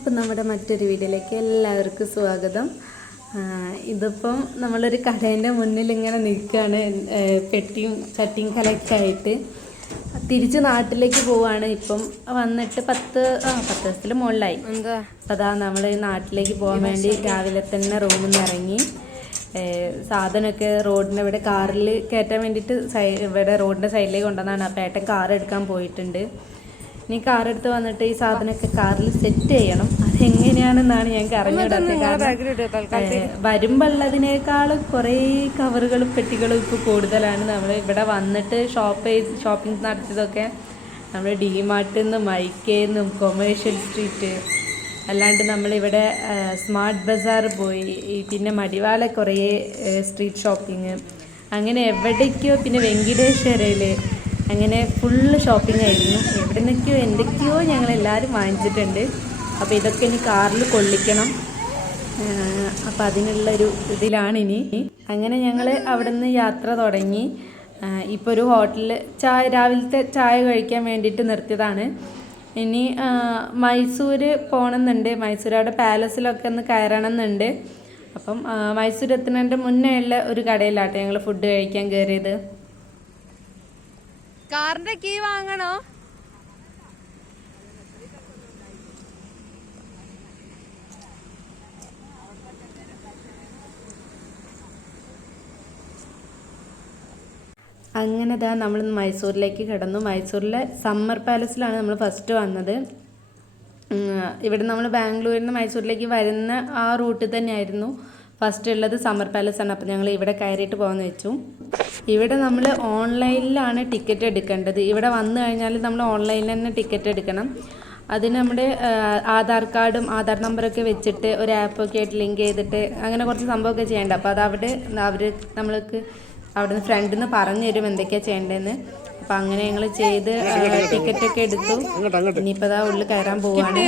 അപ്പം നമ്മുടെ മറ്റൊരു വീഡിയോയിലേക്ക് എല്ലാവർക്കും സ്വാഗതം. ഇതിപ്പം നമ്മളൊരു കടേന്റെ മുന്നിൽ ഇങ്ങനെ നിൽക്കുകയാണ് പെട്ടിയും ചട്ടിയും കളക്റ്റ് ആയിട്ട് തിരിച്ച് നാട്ടിലേക്ക് പോവാണ്. ഇപ്പം വന്നിട്ട് പത്ത് ആ പത്ത് ദിവസത്തിൽ മുകളിലായി. അപ്പം അതാ നമ്മൾ നാട്ടിലേക്ക് പോകാൻ വേണ്ടി രാവിലെ തന്നെ റൂമിൽ നിന്ന് ഇറങ്ങി സാധനമൊക്കെ റോഡിന്റെ ഇവിടെ കാറിൽ കയറ്റാൻ വേണ്ടിയിട്ട് സൈ ഇവിടെ റോഡിന്റെ സൈഡിലേക്ക് കൊണ്ടുവന്നാണ്. അപ്പം ഏട്ടൻ കാർ എടുക്കാൻ പോയിട്ടുണ്ട്. ഇനി കാറെടുത്ത് വന്നിട്ട് ഈ സാധനമൊക്കെ കാറിൽ സെറ്റ് ചെയ്യണം. അതെങ്ങനെയാണെന്നാണ് ഞങ്ങൾക്ക് അറിഞ്ഞുകൂടാത്തത് വരുമ്പോഴുള്ളതിനേക്കാളും കുറേ കവറുകളും പെട്ടികളും ഇപ്പോൾ കൂടുതലാണ്. നമ്മൾ ഇവിടെ വന്നിട്ട് ഷോപ്പ് ചെയ്ത് ഷോപ്പിംഗ് നടത്തിയതൊക്കെ നമ്മൾ ഡിമാർട്ടിൽ നിന്നും മൈക്കയിൽ നിന്നും കൊമേഴ്ഷ്യൽ സ്ട്രീറ്റ് അല്ലാണ്ട് നമ്മളിവിടെ സ്മാർട്ട് ബസാർ പോയി. ഈ പിന്നെ മടിവാല കുറേ സ്ട്രീറ്റ് ഷോപ്പിംഗ് അങ്ങനെ എവിടേക്കോ പിന്നെ വെങ്കിടേശ്വരയിൽ അങ്ങനെ ഫുള്ള് ഷോപ്പിംഗ് ആയിരുന്നു. എവിടെ നിന്നൊക്കെയോ എന്തൊക്കെയോ ഞങ്ങൾ എല്ലാവരും വാങ്ങിച്ചിട്ടുണ്ട്. അപ്പോൾ ഇതൊക്കെ ഇനി കാറിൽ കൊള്ളിക്കണം. അപ്പം അതിനുള്ളൊരു ഇതിലാണ് ഇനി അങ്ങനെ ഞങ്ങൾ അവിടെ നിന്ന് യാത്ര തുടങ്ങി. ഇപ്പോൾ ഒരു ഹോട്ടലിൽ ചായ രാവിലത്തെ ചായ കഴിക്കാൻ വേണ്ടിയിട്ട് നിർത്തിയതാണ്. ഇനി മൈസൂർ പോകണമെന്നുണ്ട് മൈസൂർ അവിടെ പാലസിലൊക്കെ ഒന്ന് കയറണം എന്നുണ്ട് അപ്പം മൈസൂർ എത്തുന്നതിന്റെ മുന്നേ ഉള്ള ഒരു കടയിലാട്ടെ ഞങ്ങൾ ഫുഡ് കഴിക്കാൻ കയറിയത് കാറിന്റെ കീ വാങ്ങണോ? അങ്ങനെ ഇതാ നമ്മൾ മൈസൂരിലേക്ക് കിടന്നു. മൈസൂരിലെ സമ്മർ പാലസിലാണ് നമ്മൾ ഫസ്റ്റ് വന്നത്. ഇവിടെ നമ്മൾ ബാംഗ്ലൂരിൽ നിന്ന് മൈസൂരിലേക്ക് വരുന്ന ആ റൂട്ടിൽ തന്നെയായിരുന്നു. ഫസ്റ്റ് ഉള്ളത് സമ്മർ പാലസ് ആണ്. അപ്പോൾ ഞങ്ങൾ ഇവിടെ കയറിയിട്ട് പോകാമെന്ന് വെച്ചു. ഇവിടെ നമ്മൾ ഓൺലൈനിലാണ് ടിക്കറ്റ് എടുക്കേണ്ടത്. ഇവിടെ വന്നു കഴിഞ്ഞാൽ നമ്മൾ ഓൺലൈനിൽ തന്നെ ടിക്കറ്റ് എടുക്കണം. അതിന് നമ്മുടെ ആധാർ കാർഡും ആധാർ നമ്പറൊക്കെ വെച്ചിട്ട് ഒരു ആപ്പൊക്കെ ആയിട്ട് ലിങ്ക് ചെയ്തിട്ട് അങ്ങനെ കുറച്ച് സംഭവമൊക്കെ ചെയ്യേണ്ട. അപ്പോൾ അത് അവിടെ അവർ നമ്മൾക്ക് അവിടെ നിന്ന് ഫ്രണ്ടിൽ നിന്ന് പറഞ്ഞു തരും എന്തൊക്കെയാണ് ചെയ്യേണ്ടതെന്ന്. അപ്പം അങ്ങനെ ഞങ്ങൾ ചെയ്ത് ടിക്കറ്റൊക്കെ എടുത്തു. ഇനിയിപ്പോൾ അതാ ഉള്ളിൽ കയറാൻ പോവാണ്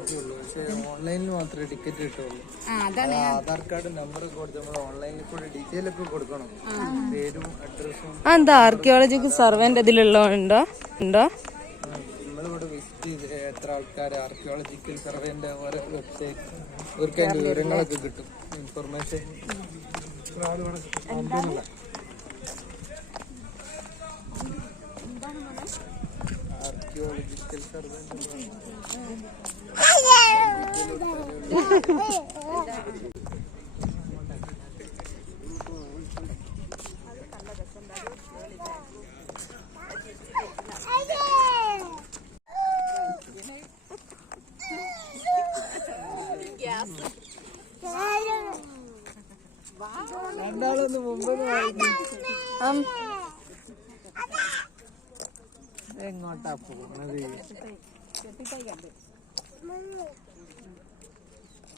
പക്ഷേ ഓൺലൈനിൽ മാത്രമേ ടിക്കറ്റ് കിട്ടുള്ളൂ. ആധാർ കാർഡ് നമ്പർ കൊടുത്ത് നമ്മൾ ഓൺലൈനിൽ കൂടെ ഡീറ്റെയിൽ ഒക്കെ കൊടുക്കണം. പേരും അഡ്രസ്സും എന്താ ആർക്കിയോളജിക്കൽ സർവേന്റെ ഇതിലുള്ളതുണ്ടോ ഉണ്ടോ? ഉണ്ടോ? നമ്മളിവിടെ വിസിറ്റ് ചെയ്ത് എത്ര ആൾക്കാർ ആർക്കിയോളജിക്കൽ സർവേന്റെ ഓരോ വെബ്സൈറ്റ് അവർക്ക് അതിന്റെ വിവരങ്ങളൊക്കെ കിട്ടും. ഇൻഫർമേഷൻ ആർക്കിയോളജിക്കൽ സർവേ രണ്ടാളൊന്ന് മുമ്പ് എങ്ങോട്ടാ പോകുന്നത്.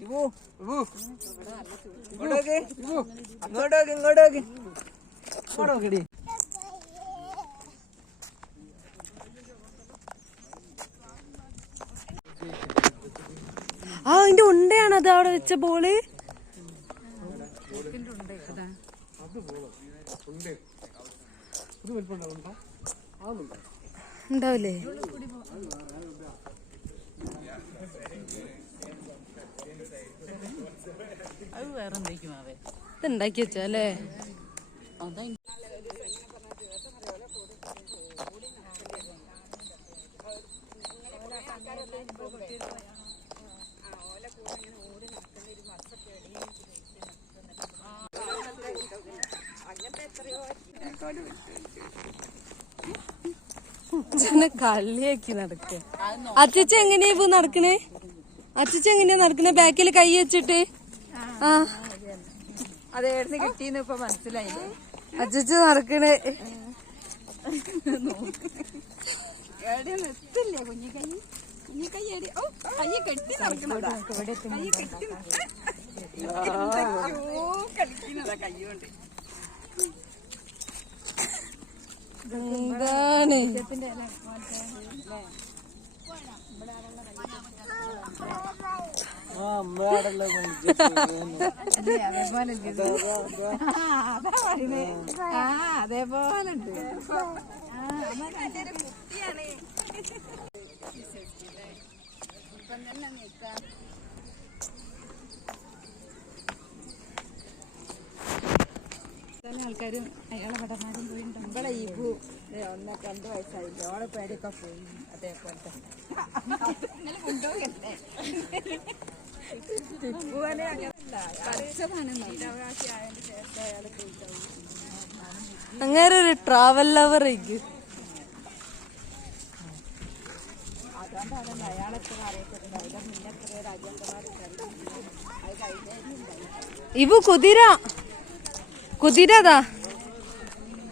ഇങ്ങോട്ടോക്ക്, ഇവു. ഇങ്ങോട്ടോക്ക്, ഇങ്ങോട്ടോക്ക്. ഇങ്ങോട്ടോക്കെടി. ആ അതിന്റെ ഉണ്ടയാണ് അത് അവിടെ വെച്ച ബോൾ ഉണ്ടാവില്ലേ ഇത് ഉണ്ടാക്കി വെച്ചോ അല്ലേ? ഇതിനെ കളിയാക്കി നടക്ക. അച്ചച്ച എങ്ങനെയാ ഇപ്പൊ നടക്കണേ? അച്ചച്ച എങ്ങനെയാ നടക്കുന്ന? ബാക്കിൽ കൈ വെച്ചിട്ട്? ആ. അതെവിടുന്ന് കിട്ടിയെന്ന് ഇപ്പൊ മനസ്സിലായി അച്ചച്ച നടക്കണേ. എത്തില്ലേ കുഞ്ഞിക്കൈ കുഞ്ഞിക്കൈ എടി. ഓ കൈ കെട്ടി കൈ കെട്ടി കളിക്കുന്നതാ കൈ കൊണ്ട്. എന്താണ് ആ അമ്മയാടല്ലേ വിളിച്ചിട്ട് അതെ അതേപോലെ ഉണ്ട് ഇത്. ആ, അതാ പറയുന്നേ ആ അതേപോലെ ഉണ്ട് ആ, എന്നാ തന്നെ ആൾക്കാരും അയാളെ പടമാരും പോയിട്ടുണ്ട് ഇവിടെ ഭൂ ഒന്ന രണ്ട് വയസ്സായില്ല ഓളെ പേരൊക്കെ പോയി അതേപോലത്തെ തന്നെ കൊണ്ടുപോകല്ലേ ടിപ്പുവിനെ അങ്ങനെ ഒരു ട്രാവൽ ലവർ അതുകൊണ്ടാണ് ഇവ കുതിര. കുതിരതാ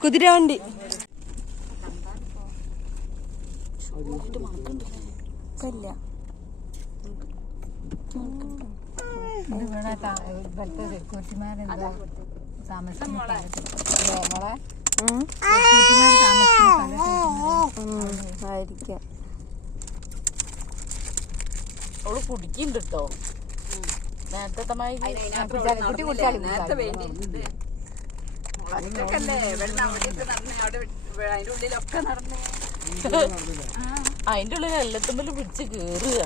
കുതിര വണ്ടി. ആയിരിക്കാം. അവൾ കുടിക്കുന്നുണ്ട്? കേട്ടോ നേരത്തെ നേരത്തെ വേണ്ടിയിട്ടുണ്ട് ഒറ്റക്കല്ലേ വെള്ളം അവിടെയൊക്കെ നടന്ന് അവിടെ അതിന്റെ അതിന്റെ ഉള്ളിലൊക്കെ നടന്ന്. അതിന്റെ ഉള്ളിൽ എല്ലാത്തുമ്പിൽ പിടിച്ച് കേറുക.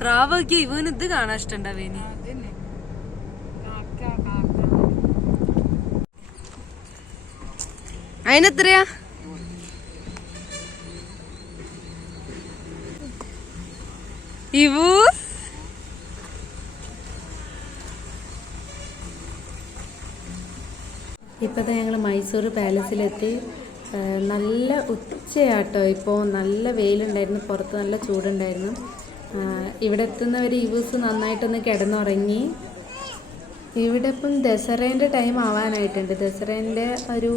പ്രാവൊക്കെ ഇവന് ഇത് കാണാൻ ഇഷ്ടണ്ടാവേനി അതിനെത്രയാ? ഇവു? ഇപ്പോഴത്തെ ഞങ്ങൾ മൈസൂർ പാലസിലെത്തി. നല്ല ഉച്ചയാട്ടോ. ഇപ്പോൾ നല്ല വെയിലുണ്ടായിരുന്നു. പുറത്ത് നല്ല ചൂടുണ്ടായിരുന്നു. ഇവിടെ എത്തുന്നവർ ഇവൂസ് നന്നായിട്ടൊന്ന് കിടന്നുറങ്ങി. ഇവിടെ ഇപ്പം ദസറേന്റെ ടൈം ആവാനായിട്ടുണ്ട്. ദസറേന്റെ ഒരു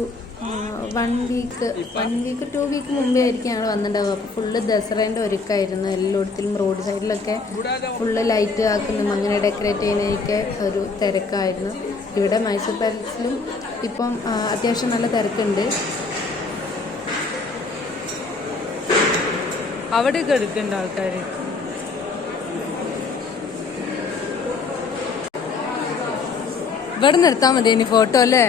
one week one week two week മുമ്പേ ആയിരിക്കും ഞങ്ങൾ വന്നിട്ടുണ്ടാവുക. അപ്പോൾ ഫുള്ള് ദസറേന്റെ ഒരുക്കായിരുന്നു. എല്ലായിടത്തിലും റോഡ് സൈഡിലൊക്കെ ഫുള്ള് ലൈറ്റ് ആക്കുന്നതും അങ്ങനെ ഡെക്കറേറ്റ് ചെയ്യുന്നതിനൊക്കെ ഒരു തിരക്കായിരുന്നു. ഇവിടെ മൈസൂർ പാലസിലും ഇപ്പം അത്യാവശ്യം നല്ല തിരക്കുണ്ട്. അവിടെയൊക്കെ എടുക്കുന്നുണ്ട് ആൾക്കാര്? ഇവിടെ നിർത്താൻ മതി ഇനി ഫോട്ടോ അല്ലേ?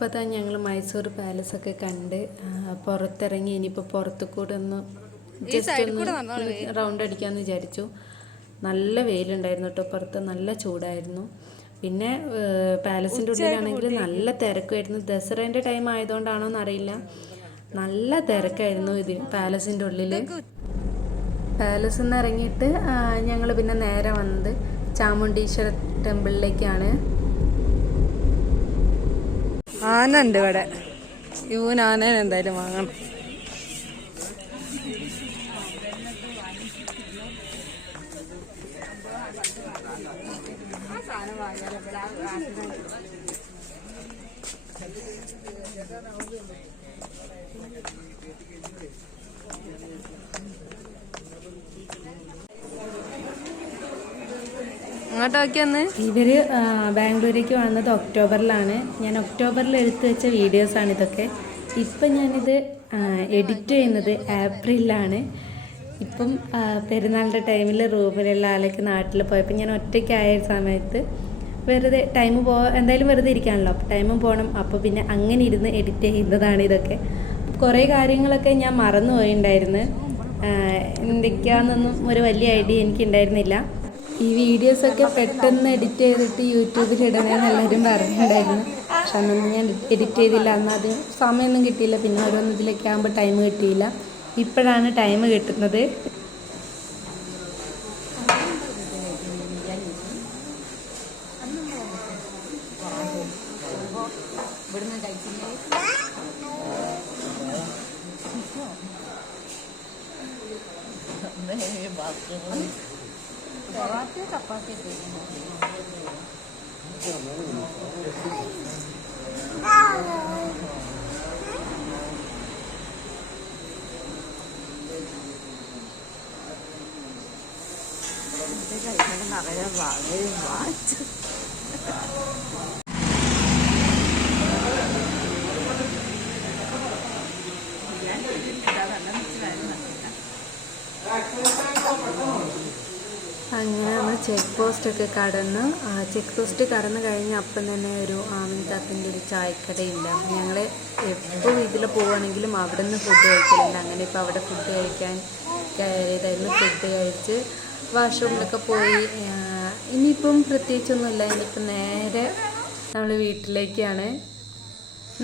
അപ്പോൾ തന്നെ ഞങ്ങൾ മൈസൂർ പാലസൊക്കെ കണ്ട് ആ, പുറത്തിറങ്ങി ഇനിയിപ്പോൾ പുറത്തു കൂടെ ഒന്ന് ജസ്റ്റ് ഒന്ന് റൗണ്ട് അടിക്കാമെന്ന് വിചാരിച്ചു. നല്ല വെയിലുണ്ടായിരുന്നു കേട്ടോ പുറത്ത് നല്ല ചൂടായിരുന്നു. പിന്നെ പാലസിന്റെ ഉള്ളിലാണെങ്കിൽ നല്ല തിരക്കുമായിരുന്നു ദസറേന്റെ ടൈം ആയതുകൊണ്ടാണോ എന്നറിയില്ല. നല്ല തിരക്കായിരുന്നു ഇത് പാലസിന്റെ ഉള്ളിൽ പാലസിൽ നിന്ന് ഇറങ്ങിയിട്ട് ഞങ്ങൾ പിന്നെ നേരെ വന്നത് ചാമുണ്ടീശ്വര ടെമ്പിളിലേക്കാണ് ആന ഉണ്ട് ഇവിടെ. ഇവൻ ആനേനെ എന്തായാലും വാങ്ങണം. അങ്ങോട്ടൊക്കെ ഇവർ ഇവർ ബാംഗ്ലൂരേക്ക് വന്നത് ഒക്ടോബറിലാണ്. ഞാൻ ഒക്ടോബറിൽ എടുത്തു വെച്ച വീഡിയോസാണ് ഇതൊക്കെ. ഇപ്പം ഞാനിത് എഡിറ്റ് ചെയ്യുന്നത് ഏപ്രിലാണ്. ഇപ്പം പെരുന്നാളിന്റെ ടൈമിൽ റൂമിലുള്ള ആളേക്ക് നാട്ടിൽ പോയപ്പോൾ ഞാൻ ഒറ്റയ്ക്കായ സമയത്ത് വെറുതെ ടൈം പോ എന്തായാലും വെറുതെ ഇരിക്കാണല്ലോ. അപ്പോൾ ടൈമും പോകണം അപ്പോൾ പിന്നെ അങ്ങനെ ഇരുന്ന് എഡിറ്റ് ചെയ്യുന്നതാണ് ഇതൊക്കെ. കുറേ കാര്യങ്ങളൊക്കെ ഞാൻ മറന്നു പോയിണ്ടായിരുന്നു എന്തൊക്കെയാണെന്നൊന്നും ഒരു വലിയ ഐഡിയ എനിക്ക് ഉണ്ടായിരുന്നില്ല ഈ വീഡിയോസൊക്കെ പെട്ടെന്ന് എഡിറ്റ് ചെയ്തിട്ട് യൂട്യൂബിൽ ഇടണമെന്ന് എല്ലാവരും പറഞ്ഞിട്ടുണ്ടായിരുന്നു. പക്ഷെ അന്നൊന്നും ഞാൻ എഡിറ്റ് ചെയ്തില്ല. അന്ന് സമയമൊന്നും കിട്ടിയില്ല. പിന്നെ ഓരോന്ന് ഇതിലൊക്കെ ആകുമ്പോൾ ടൈം കിട്ടിയില്ല. ഇപ്പോഴാണ് ടൈം കിട്ടുന്നത്. പൊറാത്ത ചപ്പാത്തി നമ്മൾ ചെക്ക് പോസ്റ്റൊക്കെ കടന്ന് ചെക്ക് പോസ്റ്റ് കടന്ന് കഴിഞ്ഞ് അപ്പം തന്നെ ഒരു ആമിൻതാത്തിന്റെ ഒരു ചായക്കടയില്ല ഞങ്ങൾ എപ്പോൾ ഇതിൽ പോവുകയാണെങ്കിലും അവിടെ നിന്ന് ഫുഡ് കഴിക്കലുണ്ട്. അങ്ങനെ ഇപ്പോൾ അവിടെ ഫുഡ് കഴിക്കാൻ കയറിയതായിരുന്നു. ഫുഡ് കഴിച്ച് വാഷ്റൂമിലൊക്കെ പോയി. ഇനിയിപ്പം പ്രത്യേകിച്ചൊന്നുമില്ല. ഇനിയിപ്പം നേരെ നമ്മൾ വീട്ടിലേക്കാണ്.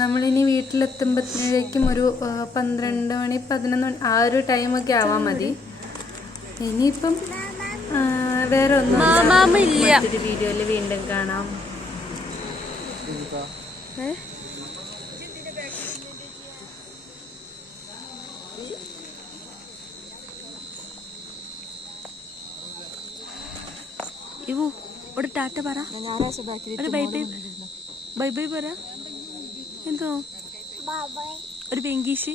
നമ്മളിനി വീട്ടിലെത്തുമ്പോഴത്തേക്കും ഒരു പന്ത്രണ്ട് മണി പതിനൊന്ന് മണി ആ ഒരു ടൈമൊക്കെ ആവാൻ മതി. ഇനിയിപ്പം വേറെ ഒന്നും മറ്റൊരു വീഡിയോയിൽ വീണ്ടും കാണാം. ഇവു ഒരു ടാറ്റ പറ. ഒരു ബൈ ബൈ ബൈ ബൈ പറ. എന്തോ? ഒരു പെങ്കീഷ്.